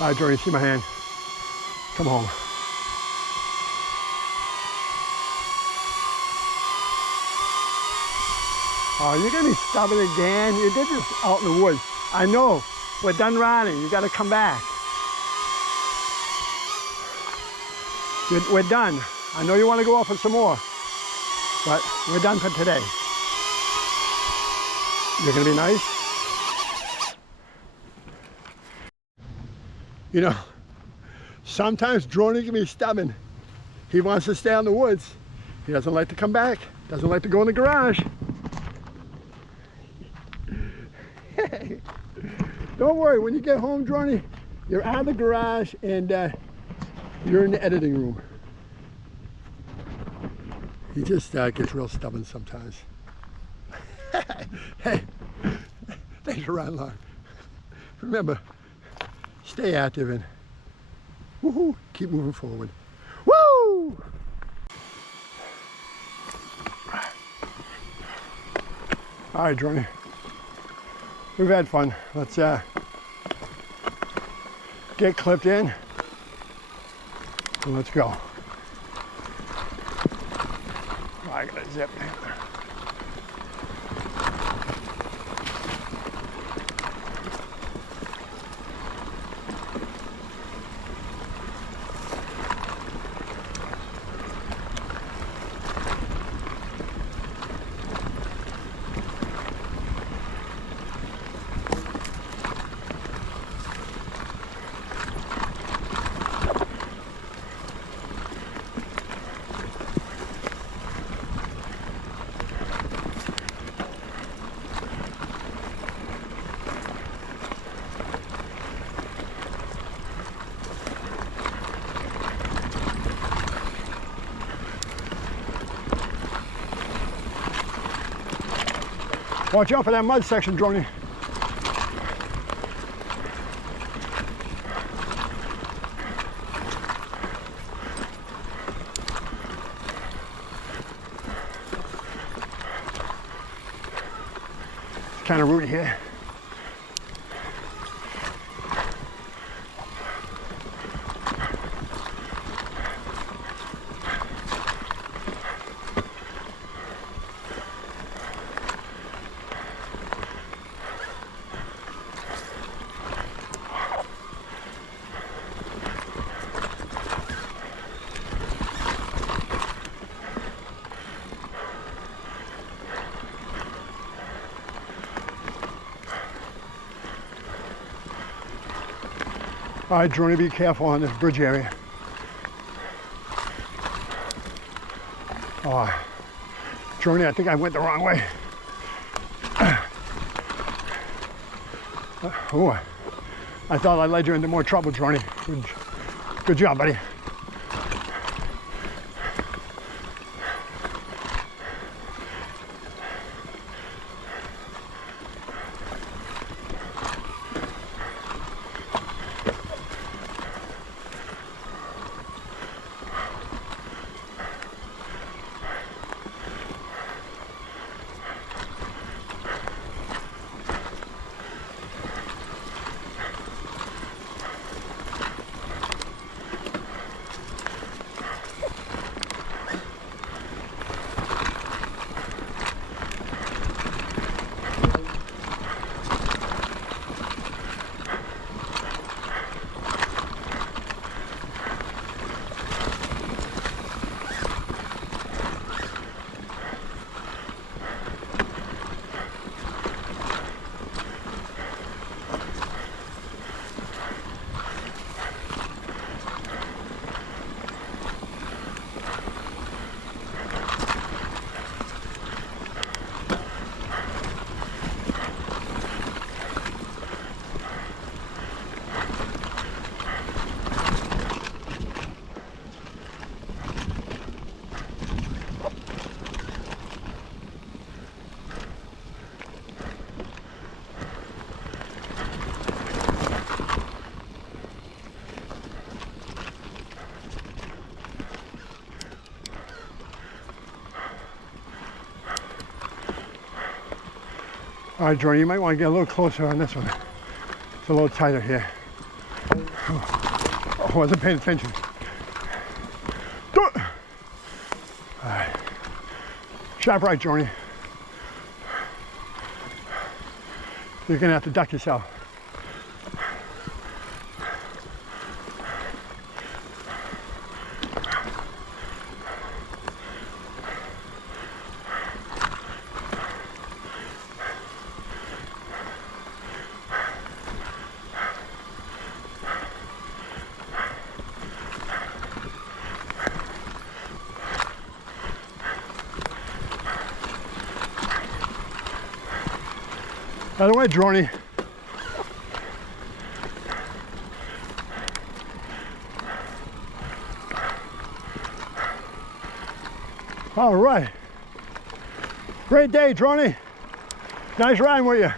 All right, Dronie, see my hand. Come home. Oh, you're gonna be stubborn again. You did this out in the woods. I know. We're done riding. You gotta come back. We're done. I know you want to go off for some more, but we're done for today. You're gonna be nice. You know, sometimes Dronie can be stubborn. He wants to stay out in the woods. He doesn't like to come back. Doesn't like to go in the garage. Hey, don't worry. When you get home, Dronie, you're out of the garage and you're in the editing room. He just gets real stubborn sometimes. Hey, thanks for riding along. Remember, stay active and woohoo, keep moving forward. Woo! All right, Dronie. We've had fun. Let's get clipped in and let's go. Oh, I gotta zip. Watch out for that mud section, Dronie. It's kind of rooty here. All right, Dronie, be careful on this bridge area. Oh, Dronie, I think I went the wrong way. Oh, I thought I led you into more trouble, Dronie. Good job, buddy. All right, Dronie, you might want to get a little closer on this one. It's a little tighter here. Oh, I wasn't paying attention. All right. Sharp right, Dronie. You're gonna have to duck yourself. Out of the way, Dronie. All right. Great day, Dronie. Nice riding with you.